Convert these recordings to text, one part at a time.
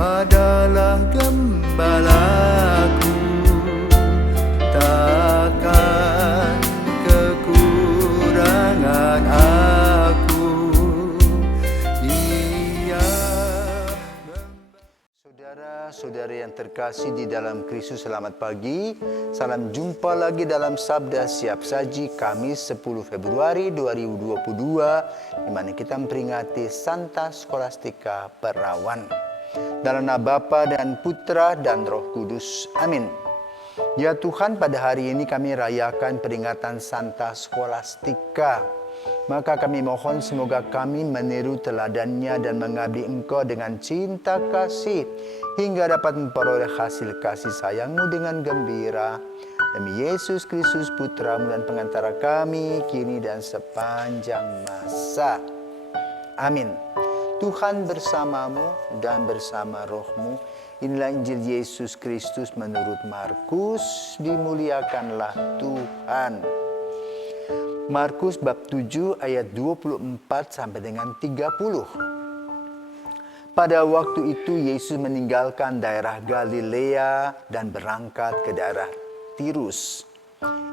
adalah gembalaku, takkan kekurangan aku. Ia Saudara-saudari yang terkasih di dalam Kristus, selamat pagi. Salam jumpa lagi dalam Sabda Siap Saji Kamis 10 Februari 2022, di mana kita memperingati Santa Scholastica Perawan. Dalam nama Bapa dan Putra dan Roh Kudus. Amin. Ya Tuhan, pada hari ini kami rayakan peringatan Santa Scholastica. Maka kami mohon semoga kami meniru teladannya dan mengabdi Engkau dengan cinta kasih, hingga dapat memperoleh hasil kasih sayang-Mu dengan gembira. Demi Yesus Kristus Putra-Mu dan pengantara kami, kini dan sepanjang masa. Amin. Tuhan bersamamu dan bersama rohmu. Inilah Injil Yesus Kristus menurut Markus. Dimuliakanlah Tuhan. Markus bab 7 ayat 24 sampai dengan 30. Pada waktu itu Yesus meninggalkan daerah Galilea dan berangkat ke daerah Tirus.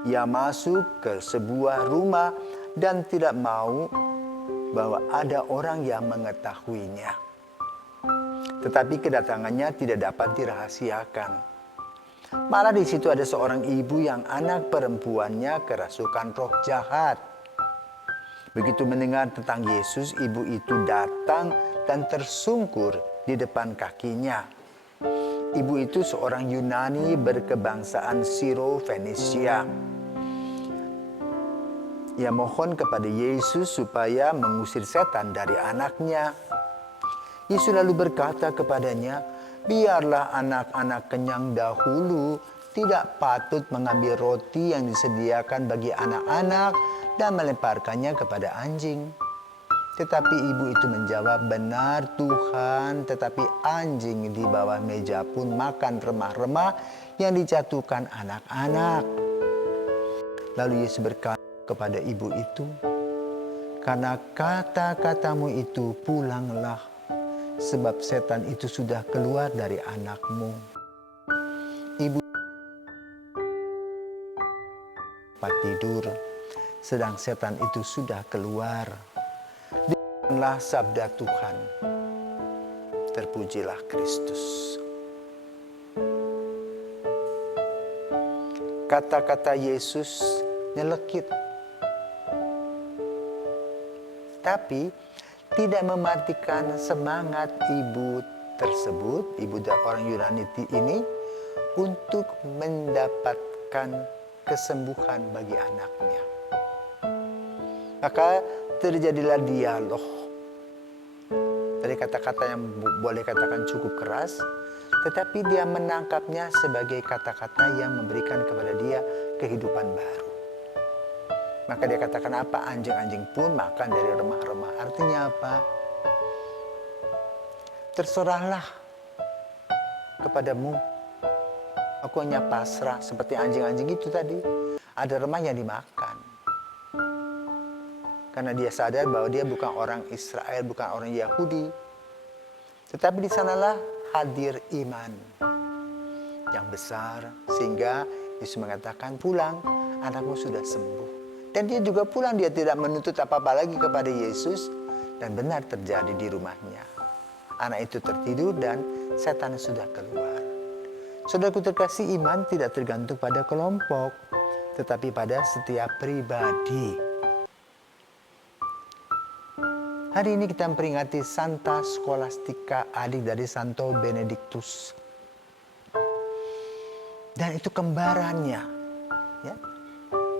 Ia masuk ke sebuah rumah dan tidak mau bahwa ada orang yang mengetahuinya. Tetapi kedatangannya tidak dapat dirahasiakan. Malah di situ ada seorang ibu yang anak perempuannya kerasukan roh jahat. Begitu mendengar tentang Yesus, ibu itu datang dan tersungkur di depan kakinya. Ibu itu seorang Yunani berkebangsaan Siro-Fenisia. Ia mohon kepada Yesus supaya mengusir setan dari anaknya. Yesus lalu berkata kepadanya, "Biarlah anak-anak kenyang dahulu, tidak patut mengambil roti yang disediakan bagi anak-anak dan melemparkannya kepada anjing." Tetapi ibu itu menjawab, "Benar Tuhan, tetapi anjing di bawah meja pun makan remah-remah yang dijatuhkan anak-anak." Lalu Yesus berkata kepada ibu itu, "Karena kata-katamu itu, pulanglah, sebab setan itu sudah keluar dari anakmu." Ibu sempat tidur, sedang setan itu sudah keluar. Demikianlah sabda Tuhan. Terpujilah Kristus. Kata-kata Yesus nyelekit, tapi tidak mematikan semangat ibu tersebut, ibu orang Yunani ini, untuk mendapatkan kesembuhan bagi anaknya. Maka terjadilah dialog dari kata-kata yang boleh katakan cukup keras, tetapi dia menangkapnya sebagai kata-kata yang memberikan kepada dia kehidupan baru. Maka dia katakan, "Apa? Anjing-anjing pun makan dari remah-remah." Artinya apa? Terserahlah kepadamu. Aku hanya pasrah seperti anjing-anjing itu tadi. Ada remah yang dimakan. Karena dia sadar bahwa dia bukan orang Israel, bukan orang Yahudi. Tetapi di sanalah hadir iman yang besar, sehingga Yesus mengatakan, "Pulang, anakmu sudah sembuh." Dan dia juga pulang, dia tidak menuntut apa-apa lagi kepada Yesus. Dan benar terjadi di rumahnya. Anak itu tertidur dan setan sudah keluar. Saudaraku terkasih, iman tidak tergantung pada kelompok, tetapi pada setiap pribadi. Hari ini kita memperingati Santa Scholastica, adik dari Santo Benedictus. Dan itu kembarannya. Ya.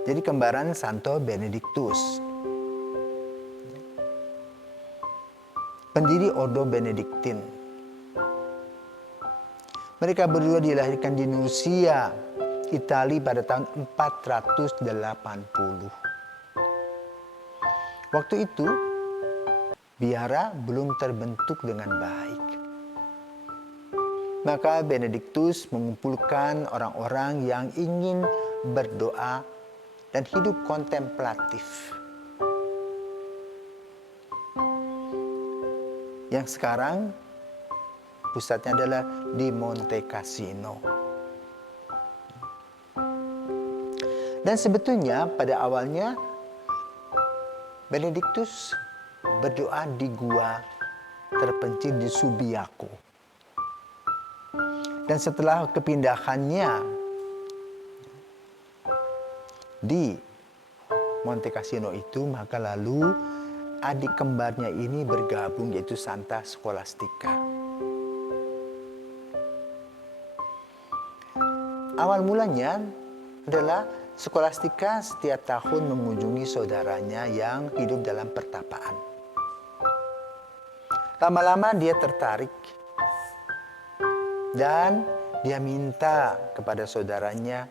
Jadi kembaran Santo Benedictus. Pendiri Ordo Benediktin. Mereka berdua dilahirkan di Nursia, Italia pada tahun 480. Waktu itu, biara belum terbentuk dengan baik. Maka Benediktus mengumpulkan orang-orang yang ingin berdoa dan hidup kontemplatif. Yang sekarang Pusatnya adalah di Monte Cassino. Dan sebetulnya pada awalnya Benediktus berdoa di gua terpencil di Subiaco. Dan setelah kepindahannya di Monte Cassino itu, maka lalu adik kembarnya ini bergabung, yaitu Santa Scholastica. Awal mulanya adalah Scholastica setiap tahun mengunjungi saudaranya yang hidup dalam pertapaan. Lama-lama dia tertarik dan dia minta kepada saudaranya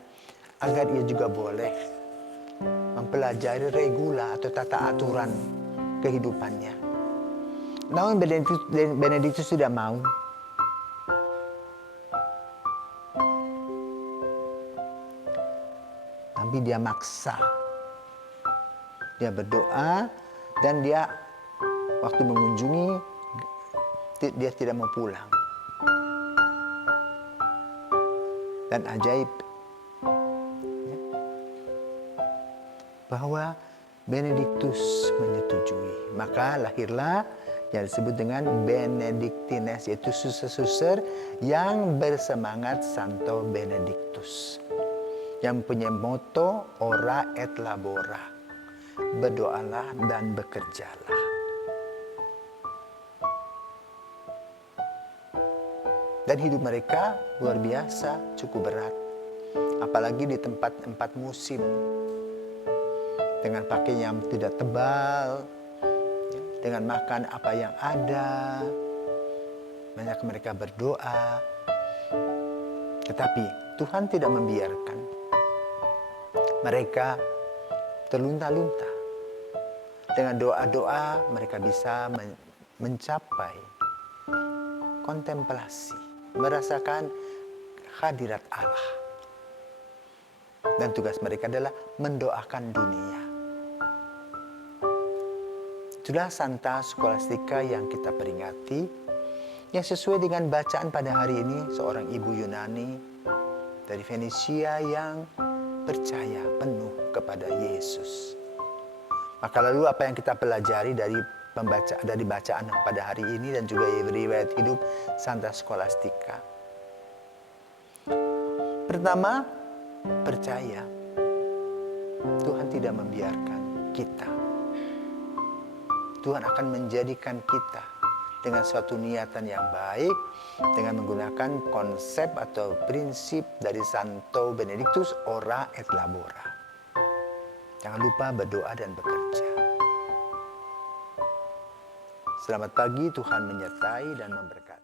agar ia juga boleh mempelajari regula atau tata aturan kehidupannya. Namun Benediktus tidak mau. Tapi dia maksa. Dia berdoa dan dia waktu mengunjungi dia tidak mau pulang. Dan ajaib bahwa Benediktus menyetujui. Maka lahirlah yang disebut dengan Benediktines, yaitu suster-suster yang bersemangat Santo Benediktus. Yang punya moto ora et labora, berdoalah dan bekerjalah. Dan hidup mereka luar biasa, cukup berat. Apalagi di tempat 4 musim. Dengan pakaian yang tidak tebal, dengan makan apa yang ada. Banyak mereka berdoa. Tetapi Tuhan tidak membiarkan mereka terlunta-lunta. Dengan doa-doa mereka bisa mencapai kontemplasi, merasakan hadirat Allah. Dan tugas mereka adalah mendoakan dunia. Itulah Santa Scholastica yang kita peringati, yang sesuai dengan bacaan pada hari ini, seorang ibu Yunani dari Venesia yang percaya penuh kepada Yesus. Maka lalu apa yang kita pelajari dari bacaan pada hari ini dan juga riwayat hidup Santa Scholastica? Pertama, percaya Tuhan tidak membiarkan kita. Tuhan akan menjadikan kita dengan suatu niatan yang baik, dengan menggunakan konsep atau prinsip dari Santo Benediktus, ora et labora. Jangan lupa berdoa dan bekerja. Selamat pagi, Tuhan menyertai dan memberkati.